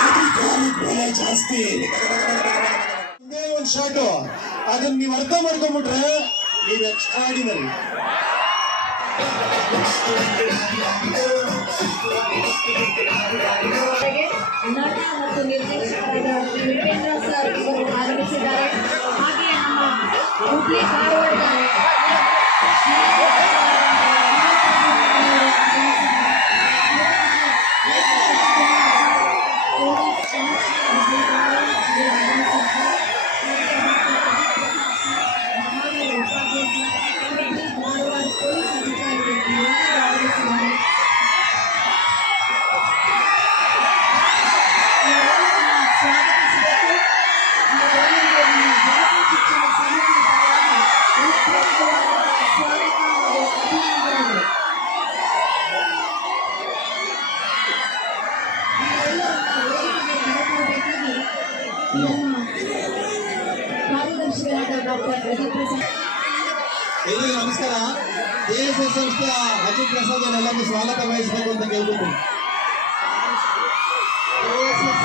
ಅಧಿಕಾರಿಕ್ ಬೆಲೆ ಜಾಸ್ತಿ ಒಂದೇ ಒಂದು ಅದನ್ನ ನೀವು ಅರ್ಥ ಮಾಡ್ಕೊಂಡ್ಬಿಟ್ರೆ ನೀವು ಎಕ್ಸ್ಟ್ರಾಡಿನರಿ ನಟ ಮತ್ತು ನಿರ್ದೇಶಕರಾದ ಶ್ರೀ ಉಪೇಂದ್ರ ಸರ್ ಇವರು ಆಗಮಿಸಿದ್ದಾರೆ ಹಾಗೆ ನಮ್ಮ ಹುಬ್ಳಿ ಎಲ್ರಿಗೂ ನಮಸ್ಕಾರ. ದೇಶ ಸಂಸ್ಥೆಯ ಅಜಿತ್ ಪ್ರಸಾದ್ ಅವರೆಲ್ಲರಿಗೂ ಸ್ವಾಗತ ಬಯಸಬೇಕು ಅಂತ KSS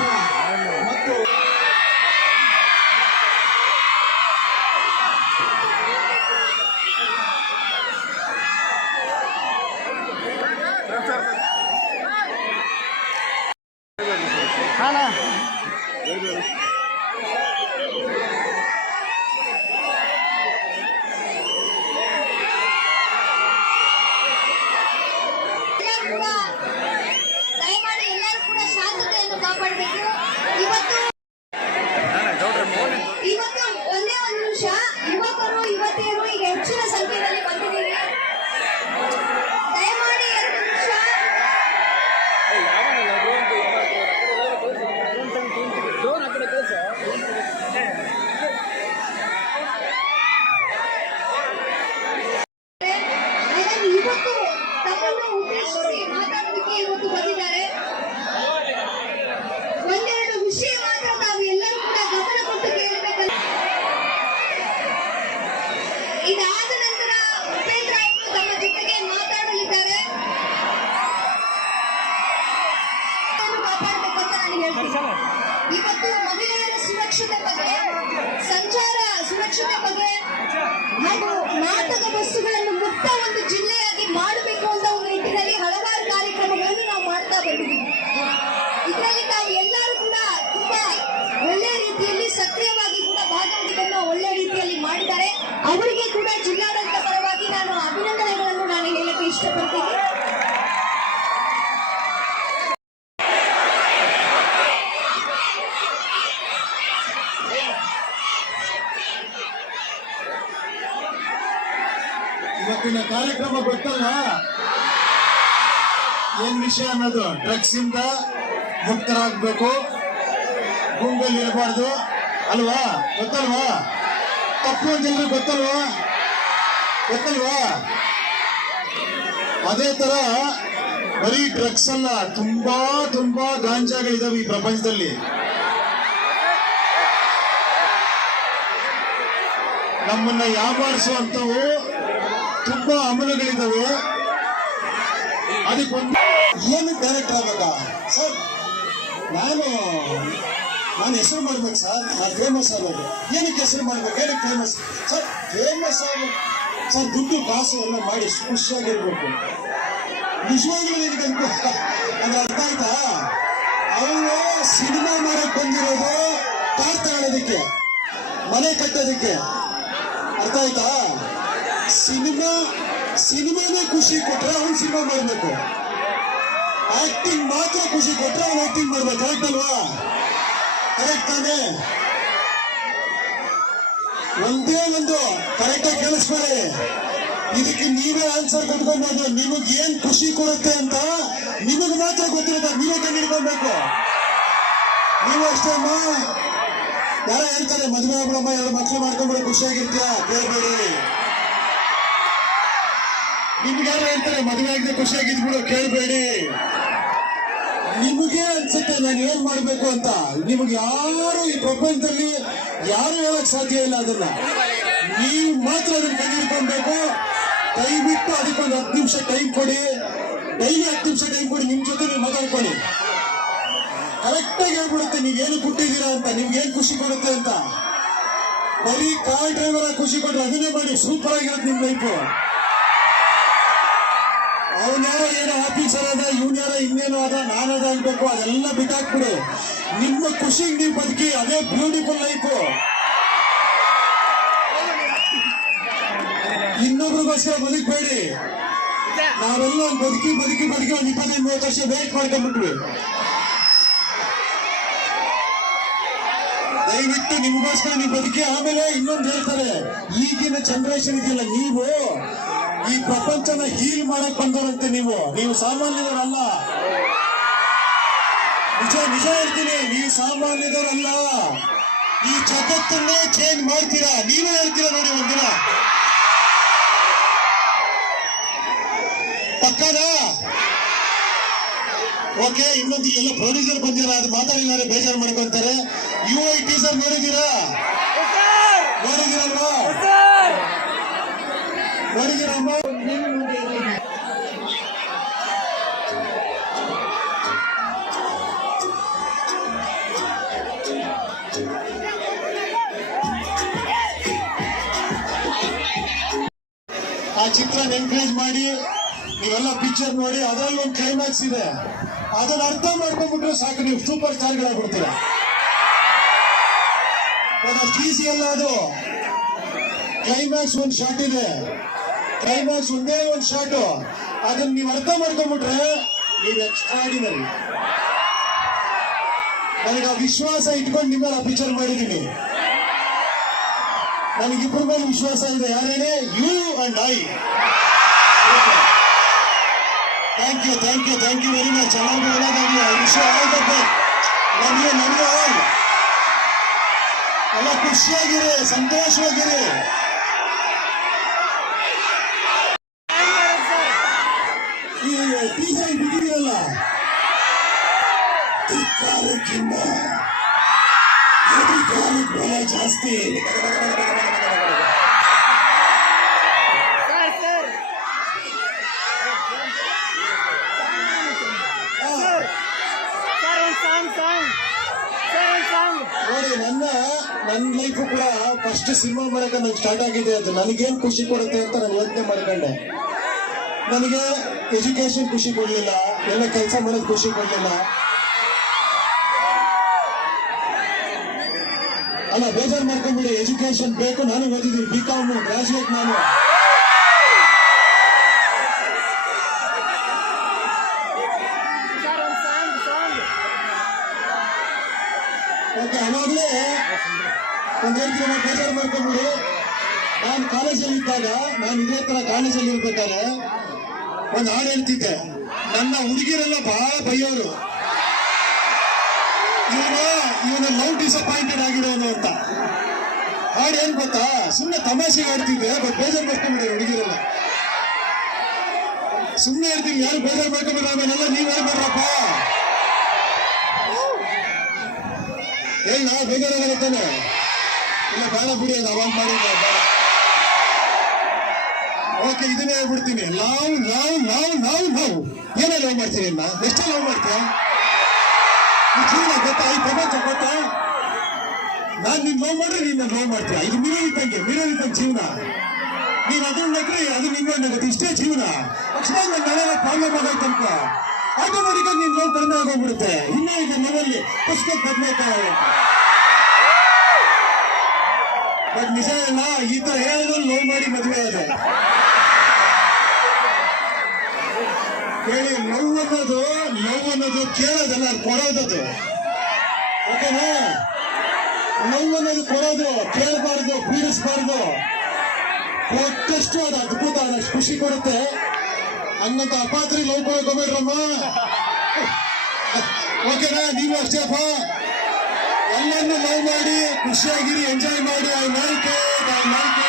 ಮತ್ತು ಎಲ್ಲರೂ ಇವತ್ತು ವಸ್ತುಗಳನ್ನು ಮುಕ್ತ ಒಂದು ಇವತ್ತಿನ ಕಾರ್ಯಕ್ರಮ ಗೊತ್ತಲ್ಲ? ಏನ್ ವಿಷಯ ಅನ್ನೋದು? ಡ್ರಗ್ಸ್ ಇಂದ ಮುಕ್ತರಾಗಬೇಕು. ಗುಂಗಲ್ಲಿ ಇರಬಾರ್ದು. ಅಲ್ವಾ? ಗೊತ್ತಲ್ವಾ? ತಪ್ಪು ಅಂತ ಗೊತ್ತಲ್ವಾ? ಗೊತ್ತಲ್ವಾ? ಅದೇ ತರ ಬರೀ ಡ್ರಗ್ಸ್ ಅಲ್ಲ, ತುಂಬಾ ತುಂಬಾ ಗಾಂಜಾಗಳಿದಾವೆ ಈ ಪ್ರಪಂಚದಲ್ಲಿ. ನಮ್ಮನ್ನ ಯಾಮಾರಿಸುವಂತವು ತುಂಬಾ ಅಮಲಗಳಿದಾವೆ. ಅದಕ್ಕೊಂದು ಏನು ಡೈರೆಕ್ಟ್ ಆಗ್ಬೇಕಾ? ಸರ್, ನಾನು ನಾನು ಹೆಸರು ಮಾಡ್ಬೇಕು ಸರ್. ನಾನು ಫೇಮಸ್ ಆಗೋದು ಏನಕ್ಕೆ ಹೆಸರು ಮಾಡ್ಬೇಕು? ಏನಕ್ಕೆ ಫೇಮಸ್ ಸರ್ ಫೇಮಸ್ ಆಗ ಸರ್, ದುಡ್ಡು ಕಾಸು ಎಲ್ಲ ಮಾಡಿ ಖುಷಿಯಾಗಿರ್ಬೇಕು ನಿಜವಾಗ್ಲೂ ನಿನಗಂತೂ ಅದು ಅರ್ಥ ಆಯ್ತಾ? ಅವನು ಸಿನಿಮಾ ಮಾಡಕ್ ಬಂದಿರೋದು ಕಾರ್ ತಗೊಳ್ಳೋದಕ್ಕೆ ಮನೆ ಕಟ್ಟೋದಕ್ಕೆ. ಅರ್ಥ ಆಯ್ತಾ? ಸಿನಿಮಾ, ಸಿನಿಮಾನೇ ಖುಷಿ ಕೊಟ್ರೆ ಅವ್ನು ಸಿನಿಮಾ ಮಾಡ್ಬೇಕು. ಆಕ್ಟಿಂಗ್ ಮಾತ್ರ ಖುಷಿ ಕೊಟ್ರೆ ಅವ್ನು ಆಕ್ಟಿಂಗ್ ಮಾಡ್ಬೇಕು ಕರೆಕ್ಟ್ ಅಲ್ವಾ ಕರೆಕ್ಟ್ ತಾನೇ? ಒಂದೇ ಒಂದು ಕರೆಕ್ಟ್ ಆಗಿ ಕೇಳಿಸ್ಬೇಡಿ ಇದಕ್ಕೆ ನೀವೇ ಆನ್ಸರ್ ಕೊಟ್ಕೊಂಡ್ಬೋದು. ನಿಮಗೆ ಏನ್ ಖುಷಿ ಕೊಡುತ್ತೆ ಅಂತ ನಿಮಗ್ ಮಾತ್ರ ಗೊತ್ತಿರುತ್ತೆ. ನೀವೇ ಕಂಡಿಡ್ಕೊಬೇಕು ನೀವು ಅಷ್ಟೇ ಅಮ್ಮ. ಯಾರ ಹೇಳ್ತಾರೆ, ಮದುವೆ ಆಗ್ಬಿಡಮ್ಮ ಎರಡು ಮಕ್ಳು ಮಾಡ್ಕೊಂಡ್ಬಿಡ ಖುಷಿಯಾಗಿರ್ತೀಯ? ಕೇಳ್ಬೇಡಿ. ನಿಮ್ಗೆ ಯಾರು ಹೇಳ್ತಾರೆ ಮದುವೆ ಆಗಿದೆ ಖುಷಿಯಾಗಿದ್ಬಿಡು ಕೇಳಬೇಡಿ. ನಿಮಗೆ ಅನ್ಸುತ್ತೆ ನಾನು ಏನ್ ಮಾಡ್ಬೇಕು ಅಂತ. ನಿಮ್ಗೆ ಯಾರು ಈ ಪ್ರಪಂಚದಲ್ಲಿ ಯಾರು ಹೇಳಕ್ ಸಾಧ್ಯ ಇಲ್ಲ ಅದನ್ನ. ನೀವು ಮಾತ್ರ ಅದನ್ನ ಕಂಡಿಡ್ಕೊಬೇಕು ದಯವಿಟ್ಟು ಅದಕ್ಕೊಂದು ಹತ್ತು ನಿಮಿಷ ಟೈಮ್ ಕೊಡಿ. ಡೈಲಿ ಹತ್ತು ನಿಮಿಷ ಟೈಮ್ ಕೊಡಿ, ನಿಮ್ ಜೊತೆ ನೀವು ಮಾತಾಡ್ಕೊಳ್ಳಿ. ಕರೆಕ್ಟ್ ಆಗಿ ಹೇಳ್ಬಿಡುತ್ತೆ ನೀವ್ ಏನು ಕೊಟ್ಟಿದ್ದೀರಾ ಅಂತ ನಿಮ್ಗೆ ಏನ್ ಖುಷಿ ಕೊಡುತ್ತೆ ಅಂತ. ಬರೀ ಕಾರ್ ಡ್ರೈವರ್ ಖುಷಿ ಕೊಟ್ರೆ ಅದನ್ನೇ ಮಾಡಿ ಸೂಪರ್ ಆಗಿರುತ್ತೆ ನಿಮ್ ಲೈಫ್ ಅವನ್ಯಾರೋ ಏನೋ ಆಫೀಸರ್ ಅದ ಇವನ್ಯಾರೋ ಇನ್ನೇನೋ ಅದ ನಾನದ ಅನ್ಬೇಕು, ಅದೆಲ್ಲ ಬಿಟ್ಟಾಕ್ಬಿಡು ನಿಮ್ಮ ಖುಷಿಗೆ ನೀವು ಬದುಕಿ ಅದೇ ಬ್ಯೂಟಿಫುಲ್ ಲೈಫ್ ಇನ್ನೊಬ್ರಿಗೋಸ್ಕರ ಬದುಕಬೇಡಿ. ನಾವೆಲ್ಲ ಒಂದು ಬದುಕಿ ಬದುಕಿ ಬದುಕಿ ಒಂದು ಇಪ್ಪತ್ತೈದು, ಮೂವತ್ತು ವರ್ಷ ವೇಟ್ ಮಾಡ್ಕೊಂಡ್ಬಿಟ್ವಿ. ದಯವಿಟ್ಟು ನಿಮ್ಗೋಸ್ಕರ ನೀವು ಬದುಕಿ, ಆಮೇಲೆ ಇನ್ನೊಂದು ಹೇಳ್ತಾರೆ, ಈಗಿನ ಜನರೇಷನ್ ಇದೆಯಲ್ಲ, ನೀವು ಈ ಪ್ರಪಂಚನ ಹೀಲ್ ಮಾಡಕ್ ಬಂದವರಂತೆ ನೀವು. ನೀವು ಸಾಮಾನ್ಯದವರಲ್ಲ. ನಿಜ ನಿಜ ಹೇಳ್ತೀನಿ. ನೀವು ಸಾಮಾನ್ಯದವರಲ್ಲ. ಈ ಜಗತ್ತನ್ನೇ ಚೇಂಜ್ ಮಾಡ್ತೀರಾ? ನೀವೇ ಹೇಳ್ತೀರಾ ನೋಡಿ ಒಂದಿನ. ಪಕ್ಕದ? ಓಕೆ ಇನ್ನೊಂದು ಎಲ್ಲ ಪ್ರೊಡ್ಯೂಸರ್ ಬಂದಿರ ಅದು ಮಾತಾಡಿದ್ದಾರೆ ಬೇಜಾರು ಮಾಡ್ಕೊಂತಾರೆ. ಯು ಐ ಟೀಸರ್ ನೋಡಿದ್ದೀರಾ? ನೋಡಿದ್ದೀರಲ್ವಾ? ನೋಡಿದ್ದೀರಮ್ಮ ಆ ಎಂಕರೇಜ್ ಮಾಡಿ, ನೀವೆಲ್ಲ ಪಿಕ್ಚರ್ ನೋಡಿ, ಅದರಲ್ಲಿ ಒಂದು ಕ್ಲೈಮ್ಯಾಕ್ಸ್ ಇದೆ. ಅದನ್ನ ಅರ್ಥ ಮಾಡ್ಕೊಂಡ್ಬಿಟ್ರೆ ಸಾಕು, ನೀವು ಸೂಪರ್ ಸ್ಟಾರ್ಗಳಾಗ್ಬಿಡ್ತೀರ ಈಸಿ ಅಲ್ಲ ಅದು. ಕ್ಲೈಮ್ಯಾಕ್ಸ್ ಒಂದು ಶಾಟ್ ಇದೆ. ಕ್ಲೈಮ್ಯಾಕ್ಸ್ ಒಂದೇ ಒಂದು ಶಾಟ್ ಅದನ್ನ ನೀವು ಅರ್ಥ ಮಾಡ್ಕೊಂಡ್ಬಿಟ್ರೆ ನೀವು ಎಕ್ಸ್ಟ್ರಾಡಿನರಿ ನನಗೆ ಆ ವಿಶ್ವಾಸ ಇಟ್ಕೊಂಡು ನಿಮ್ಮ ಆ ಪಿಕ್ಚರ್ ಮಾಡಿದ್ದೀನಿ. ನನಗಿಬ್ಬರ ಮೇಲೆ ವಿಶ್ವಾಸ ಇದೆ. ಯಾರೇನೆ you and I thank you thank you thank you very much ಎಲ್ಲರಿಗೂ ಒಳ್ಳೇದಾಗಲಿ I wish all the best ನಮಗೆ ಆಲ್ ಎಲ್ಲ ಖುಷಿಯಾಗಿರಿ ಸಂತೋಷವಾಗಿರಿ ಈ ಟೀಚರ್ ಜಾಸ್ತಿ ನೋಡಿ ನನ್ನ ನನ್ನ ಲೈಫ್ ಕೂಡ ಫಸ್ಟ್ ಸಿನಿಮಾ ಮಾಡಕ್ಕೆ ನಂಗೆ ಸ್ಟಾರ್ಟ್ ಆಗಿದೆ ಅದು ನನಗೇನ್ ಖುಷಿ ಕೊಡುತ್ತೆ ಅಂತ ನಾನು ಯೋಚನೆ ಮಾಡ್ಕೊಂಡೆ. ನನಗೆ ಎಜುಕೇಶನ್ ಖುಷಿ ಕೊಡಲಿಲ್ಲ. ಎಲ್ಲ ಕೆಲಸ ಮಾಡೋದು ಖುಷಿ ಕೊಡಲಿಲ್ಲ. ಅಲ್ಲ, ಬೇಜಾರು ಮಾಡ್ಕೊಂಡ್ಬಿಡಿ. ಎಜುಕೇಶನ್ ಬೇಕು. ನಾನು ಓದಿದ್ದೀನಿ. ಬಿ ಕಾಮ್ ಗ್ರಾಜುಯೇಟ್ ನಾನು. ಓಕೆ ಅವಾಗಲೇ ಬೇಜಾರು ಮಾಡ್ಕೊಂಡ್ಬಿಡಿ. ನಾನು ಕಾಲೇಜಲ್ಲಿ ಇದ್ದಾಗ ನಾನು ಇದೇ ತರ ಕಾಲೇಜಲ್ಲಿ ಇರ್ಬೇಕಾದ್ರೆ ಒಂದು ಹಾಡು ಹೇಳ್ತಿದ್ದೆ. ನನ್ನ ಹುಡುಗಿರೆಲ್ಲ ಬಹಳ ಬೈಯೋರು. ಇವನ ಇವನ ಲವ್ ಡಿಸಪಾಯಿಂಟೆಡ್ ಆಗಿರೋನು ಅಂತ. ಹಾಡು ಏನ್ ಗೊತ್ತಾ? ಸುಮ್ಮನೆ ತಮಾಷೆಗೆ ಹೇಳ್ತಿದ್ದೆ, ಬಟ್ ಬೇಜಾರು ಮಾಡ್ಕೊಂಡ್ಬಿಡಿ ಹುಡುಗಿರೆಲ್ಲ. ಸುಮ್ಮನೆ ಹೇಳ್ತೀನಿ, ಯಾರು ಬೇಜಾರು ಮಾಡ್ಕೊಂಡ್ಬಿಡ ಆಮೇಲೆಲ್ಲ ನೀವ್ ಯಾರು ಮಾಡ್ರಪ್ಪ? ನಾವು ಬೇಜಾರಾಗಲ್ಲ ತಾನೆ. ಇಲ್ಲ, ಬೇಡ ಬಿಡಿ ಅದು ಅವಾಗ ಮಾಡಿದ್ದೆ. ಓಕೆ ಇದನ್ನೇ ಹೇಳ್ಬಿಡ್ತೀನಿ? ನಾವು ನಾವು ನಾವು ನಾವು ನಾವು ಏನೇ ಲವ್ ಮಾಡ್ತೀನಿ ಅಮ್ಮ? ಎಷ್ಟೇ ಲವ್ ಮಾಡ್ತೀಯ? ಗೊತ್ತಾ? ಈ ಪ್ರಪಂಚ ಗೊತ್ತಾ? ನಾನ್ ನಿನ್ ಲವ್ ಮಾಡ್ರೆ ನೀನು ಲವ್ ಮಾಡ್ತೀಯ? ಇದು ಮಿರೋ ಇದ್ದಂಗೆ ಮಿರೋ ಇದ್ದಂಗೆ ಜೀವನ. ನೀನ್ ಅದನ್ನ ನಗ್ರಿ ಅದು ನಿನ್ನ ಇಷ್ಟೇ ಜೀವನ. ಅಕಸ್ಮಾತ್ ನನ್ನ ಪ್ರಾಬ್ಲಮ್ ಆಗೋಯ್ತು ಅಂತ. ಆಟೋಮೆಟಿಕ್ ನಿನ್ನ ಲವ್ ಕಡಿಮೆ ಆಗೋಗ್ಬಿಡುತ್ತೆ. ಇನ್ನೂ ಈಗ ನಮ್ಮಲ್ಲಿ ಪುಸ್ತಕ ಬದಲಾಯ್ತಾರೆ ಬಟ್ ನಿಜ ಅಲ್ಲ ಈ ತರ ಹೇಳಿದ್ರು ಲವ್ ಮಾಡಿ ಮದುವೆ ಆದ ಹೇಳಿ ನೋವು ಅನ್ನೋದು ನೋವು ಅನ್ನೋದು ಕೇಳೋದಲ್ಲ ಕೊಡೋದದು. ಓಕೆನಾ? ನೋವು ಅನ್ನೋದು ಕೊಡೋದು, ಕೇಳಬಾರ್ದು, ಪೀಡಿಸ್ಬಾರ್ದು. ಕೊಟ್ಟಷ್ಟು ಅದು ಅದ್ಭುತ, ಅದಷ್ಟು ಖುಷಿ ಕೊಡುತ್ತೆ. ಹಂಗಂತ ಅಪಾತ್ರಿ ಲವ್ ಕೊಡಕ್ ಹೋಗ್ಬೇಡ್ರಮ್ಮ ಓಕೆನಾ? ನೀವು ಅಷ್ಟೇ, ಅಪ್ಪ. ಎಲ್ಲರನ್ನೂ ಲವ್ ಮಾಡಿ, ಖುಷಿಯಾಗಿರಿ, ಎಂಜಾಯ್ ಮಾಡಿ. ಐ ಲೈಕ್ ಐ ಲೈಕ್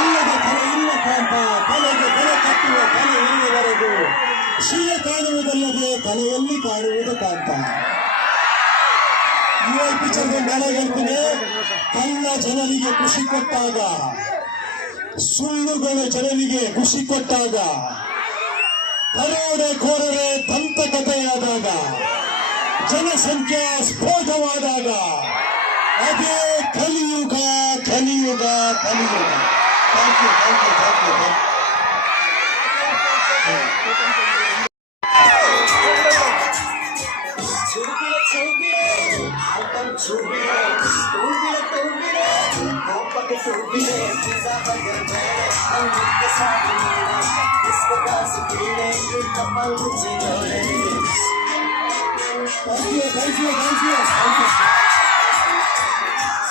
ಇಲ್ಲದ ಫಲ ಇಲ್ಲ ಕಾಂತ ತಲೆಗೆ ಫಲ ಕಟ್ಟುವ ಫಲ ಇಲ್ಲಿವರೆಗೂ ಶಿಲೆ ಕಾಣುವುದಲ್ಲದೆ ಕಲೆಯಲ್ಲಿ ಕಾಣುವುದು ಕಾಂತ. ಯು ಐ ಪಿಕ್ಚರ್ ಹೇಳ್ತೀನಿ ಕಳ್ಳ ಜನರಿಗೆ ಖುಷಿ ಕೊಟ್ಟಾಗ. ಸುಳ್ಳುಗಳ ಜನರಿಗೆ ಖುಷಿ ಕೊಟ್ಟಾಗ. ದರೋಡೆಕೋರರೇ ದಂತಕಥೆಯಾದಾಗ. ಜನಸಂಖ್ಯಾ ಸ್ಫೋಟವಾದಾಗ. ಅದೇ ಕಲಿಯುಗ ಕಲಿಯುಗ ಕಲಿಯುಗ. Thank you thank you thank you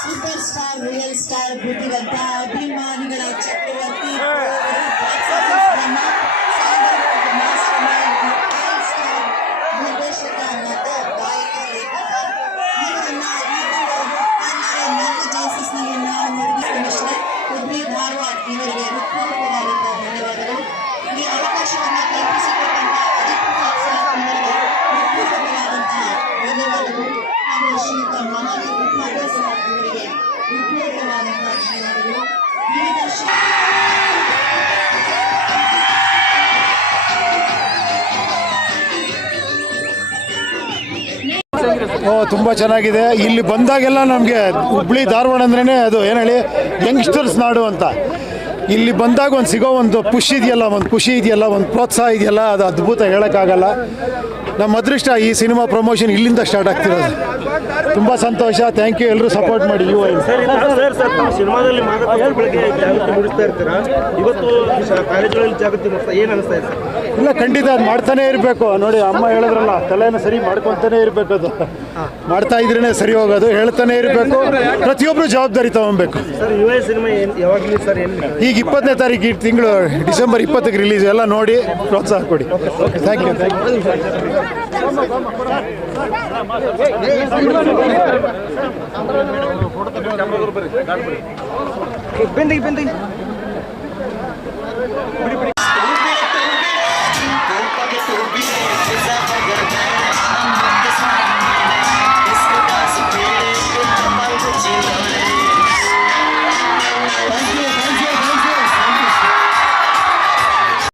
super star real star ಬುದ್ಧಿವಂತ ಅಭಿಮಾನಿಗಳ ಚಕ್ರವರ್ತಿ ನಮ್ಮ ಸಾಗರ ಮಾಸ್ಟರ್ ಮೈಂಡ್, ರಿಯಲ್ ಸ್ಟಾರ್ ನಿರ್ದೇಶಕ ಮತ್ತು ಗಾಯಕ ಲೇಖಕ ಇವರನ್ನ ಇದುವರೆಗೂ ಪರೀಕ್ಷೆ ನನ್ನ ಜೇಸಸ್ನಲ್ಲಿ ನಾವು ನಿರ್ಮಿಸಿದ ಹುಬ್ಳಿ ಧಾರವಾಡ ಇವರಿಗೆ ಹೃತ್ಪೂರ್ವಕವಾದಂತಹ ಧನ್ಯವಾದಗಳು ಈ ಅವಕಾಶವನ್ನ ಓ, ತುಂಬ ಚೆನ್ನಾಗಿದೆ. ಇಲ್ಲಿ ಬಂದಾಗೆಲ್ಲ ನಮಗೆ ಹುಬ್ಳಿ ಧಾರವಾಡ ಅಂದ್ರೇ ಅದು ಏನು ಹೇಳಿ, ಯಂಗ್ಸ್ಟರ್ಸ್ ನಾಡು ಅಂತ. ಇಲ್ಲಿ ಬಂದಾಗ ಒಂದು ಸಿಗೋ ಒಂದು ಖುಷಿ ಇದೆಯಲ್ಲ ಒಂದು ಖುಷಿ ಇದೆಯಲ್ಲ ಒಂದು ಪ್ರೋತ್ಸಾಹ ಇದೆಯಲ್ಲ ಅದು ಅದ್ಭುತ ಹೇಳೋಕ್ಕಾಗಲ್ಲ. ನಮ್ಮ ಅದೃಷ್ಟ ಈ ಸಿನಿಮಾ ಪ್ರಮೋಷನ್ ಇಲ್ಲಿಂದ ಸ್ಟಾರ್ಟ್ ಆಗ್ತಿರೋದು. ತುಂಬ ಸಂತೋಷ ಥ್ಯಾಂಕ್ ಯು ಎಲ್ಲರೂ ಸಪೋರ್ಟ್ ಮಾಡಿ ಯು ಇಲ್ಲ ಖಂಡಿತ ಅದು ಮಾಡ್ತಾನೆ ಇರಬೇಕು. ನೋಡಿ ಅಮ್ಮ ಹೇಳಿದ್ರಲ್ಲ ತಲೆಯನ್ನು ಸರಿ ಮಾಡ್ಕೊತಾನೆ ಇರಬೇಕು ಅದು. ಮಾಡ್ತಾ ಇದ್ರೇ ಸರಿ ಹೋಗೋದು ಹೇಳ್ತಾನೆ ಇರಬೇಕು ಪ್ರತಿಯೊಬ್ಬರು ಜವಾಬ್ದಾರಿ ತಗೊಬೇಕು. ಈಗ ಇಪ್ಪತ್ತನೇ ತಾರೀಕು ಈ ತಿಂಗಳು ಡಿಸೆಂಬರ್ ಇಪ್ಪತ್ತಕ್ಕೆ ರಿಲೀಸ್ ಎಲ್ಲ ನೋಡಿ ಪ್ರೋತ್ಸಾಹ ಕೊಡಿ. ಥ್ಯಾಂಕ್ ಯು ಬೆಂದಿಗೆ ಬಿಡಿ.